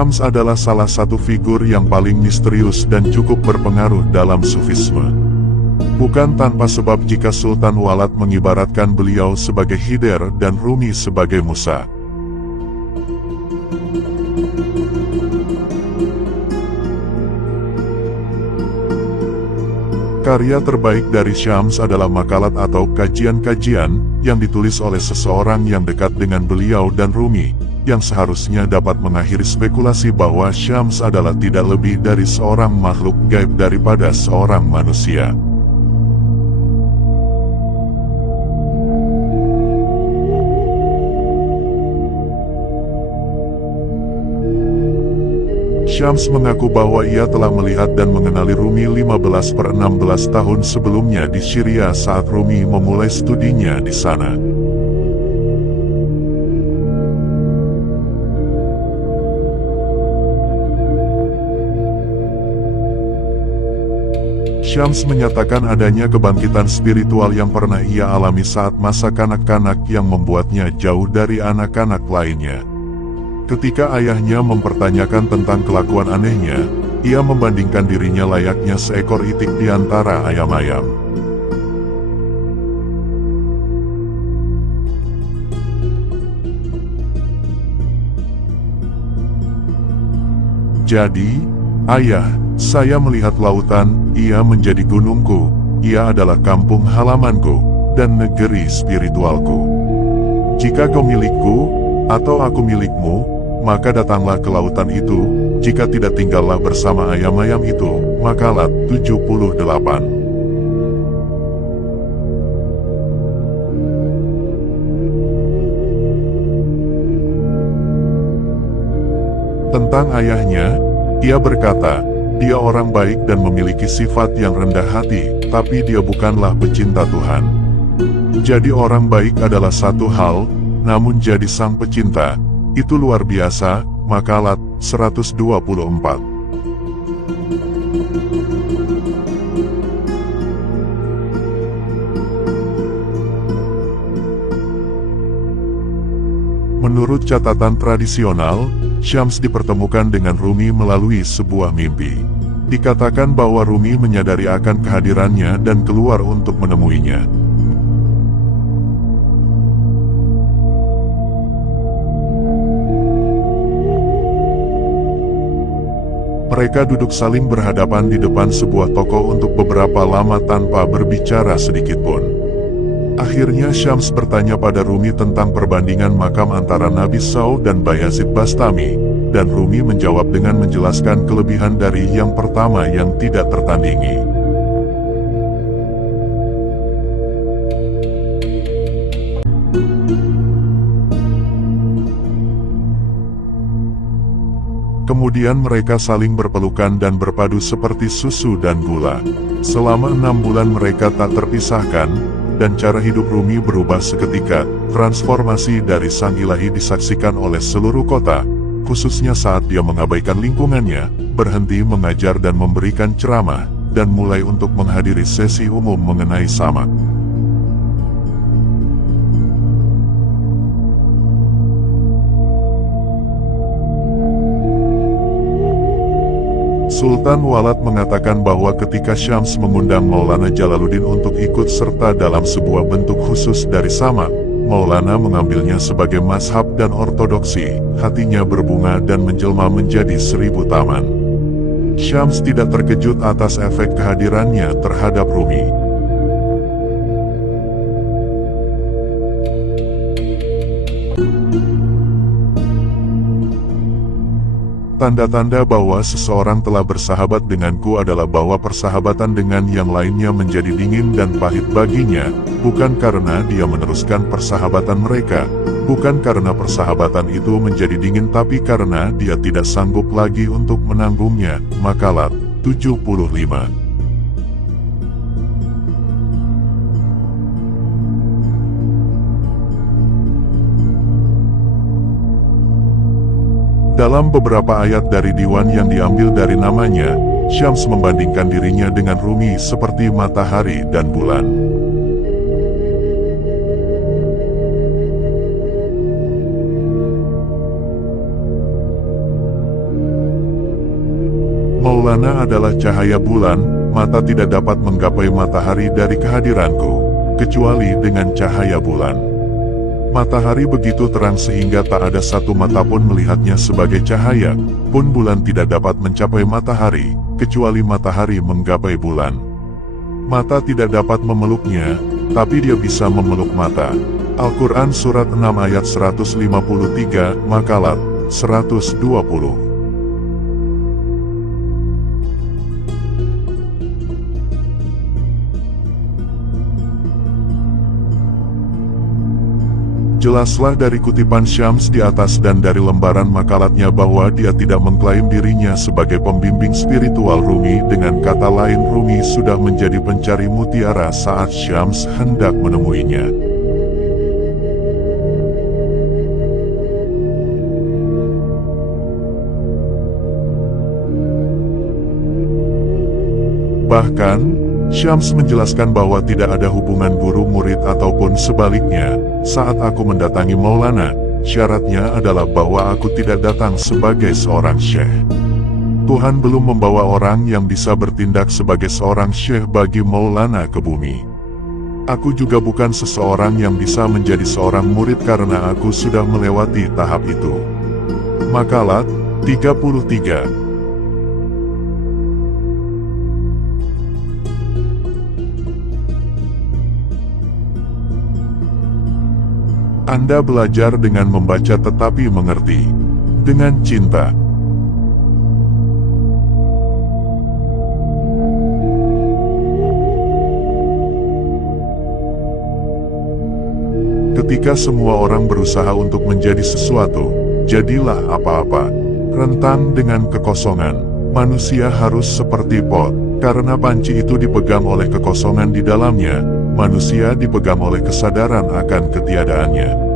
Syams adalah salah satu figur yang paling misterius dan cukup berpengaruh dalam Sufisme. Bukan tanpa sebab jika Sultan Walad mengibaratkan beliau sebagai Khidir dan Rumi sebagai Musa. Karya terbaik dari Syams adalah makalat atau kajian-kajian yang ditulis oleh seseorang yang dekat dengan beliau dan Rumi, yang seharusnya dapat mengakhiri spekulasi bahwa Syams adalah tidak lebih dari seorang makhluk gaib daripada seorang manusia. Syams mengaku bahwa ia telah melihat dan mengenali Rumi 15/16 tahun sebelumnya di Syria saat Rumi memulai studinya di sana. Syams menyatakan adanya kebangkitan spiritual yang pernah ia alami saat masa kanak-kanak yang membuatnya jauh dari anak-anak lainnya. Ketika ayahnya mempertanyakan tentang kelakuan anehnya, ia membandingkan dirinya layaknya seekor itik di antara ayam-ayam. Jadi, ayah, saya melihat lautan, ia menjadi gunungku, ia adalah kampung halamanku, dan negeri spiritualku. Jika kau milikku, atau aku milikmu, maka datanglah ke lautan itu, jika tidak tinggallah bersama ayam-ayam itu. Makalat 78. Tentang ayahnya, ia berkata, dia orang baik dan memiliki sifat yang rendah hati, tapi dia bukanlah pecinta Tuhan. Jadi orang baik adalah satu hal, namun jadi sang pecinta, itu luar biasa. Makalat 124. Menurut catatan tradisional, Syams dipertemukan dengan Rumi melalui sebuah mimpi. Dikatakan bahwa Rumi menyadari akan kehadirannya dan keluar untuk menemuinya. Mereka duduk saling berhadapan di depan sebuah toko untuk beberapa lama tanpa berbicara sedikitpun. Akhirnya Syams bertanya pada Rumi tentang perbandingan makam antara Nabi Saud dan Bayazid Bastami, dan Rumi menjawab dengan menjelaskan kelebihan dari yang pertama yang tidak tertandingi. Kemudian mereka saling berpelukan dan berpadu seperti susu dan gula. Selama 6 bulan mereka tak terpisahkan, dan cara hidup Rumi berubah seketika. Transformasi dari sang ilahi disaksikan oleh seluruh kota, khususnya saat dia mengabaikan lingkungannya, berhenti mengajar dan memberikan ceramah, dan mulai untuk menghadiri sesi umum mengenai samak. Sultan Walad mengatakan bahwa ketika Syams mengundang Maulana Jalaluddin untuk ikut serta dalam sebuah bentuk khusus dari samak, Maulana mengambilnya sebagai mazhab dan ortodoksi, hatinya berbunga dan menjelma menjadi 1000 taman. Syams tidak terkejut atas efek kehadirannya terhadap Rumi. Tanda-tanda bahwa seseorang telah bersahabat denganku adalah bahwa persahabatan dengan yang lainnya menjadi dingin dan pahit baginya, bukan karena dia meneruskan persahabatan mereka, bukan karena persahabatan itu menjadi dingin tapi karena dia tidak sanggup lagi untuk menanggungnya. Makalat 75. Dalam beberapa ayat dari diwan yang diambil dari namanya, Syams membandingkan dirinya dengan Rumi seperti matahari dan bulan. Maulana adalah cahaya bulan, mata tidak dapat menggapai matahari dari kehadiranku, kecuali dengan cahaya bulan. Matahari begitu terang sehingga tak ada satu mata pun melihatnya sebagai cahaya, pun bulan tidak dapat mencapai matahari, kecuali matahari menggapai bulan. Mata tidak dapat memeluknya, tapi dia bisa memeluk mata. Al-Quran Surat 6 ayat 153, Makalat 120. Jelaslah dari kutipan Syams di atas dan dari lembaran makalatnya bahwa dia tidak mengklaim dirinya sebagai pembimbing spiritual. Rumi, dengan kata lain Rumi sudah menjadi pencari mutiara saat Syams hendak menemuinya. Bahkan, Syams menjelaskan bahwa tidak ada hubungan guru-murid ataupun sebaliknya. Saat aku mendatangi Maulana, syaratnya adalah bahwa aku tidak datang sebagai seorang syekh. Tuhan belum membawa orang yang bisa bertindak sebagai seorang syekh bagi Maulana ke bumi. Aku juga bukan seseorang yang bisa menjadi seorang murid karena aku sudah melewati tahap itu. Makalat 33. Anda belajar dengan membaca tetapi mengerti. Dengan cinta. Ketika semua orang berusaha untuk menjadi sesuatu, jadilah apa-apa. Rentan dengan kekosongan, manusia harus seperti pot. Karena panci itu dipegang oleh kekosongan di dalamnya, manusia dipegang oleh kesadaran akan ketiadaannya.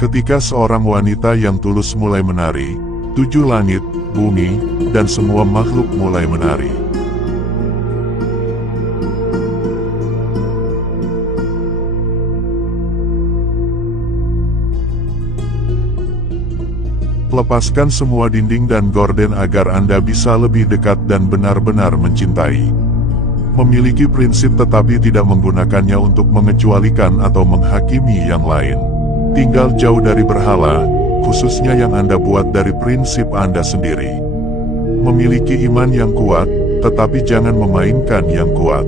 Ketika seorang wanita yang tulus mulai menari, 7 langit, bumi, dan semua makhluk mulai menari. Lepaskan semua dinding dan gorden agar Anda bisa lebih dekat dan benar-benar mencintai. Memiliki prinsip tetapi tidak menggunakannya untuk mengecualikan atau menghakimi yang lain. Tinggal jauh dari berhala, khususnya yang Anda buat dari prinsip Anda sendiri. Memiliki iman yang kuat, tetapi jangan memainkan yang kuat.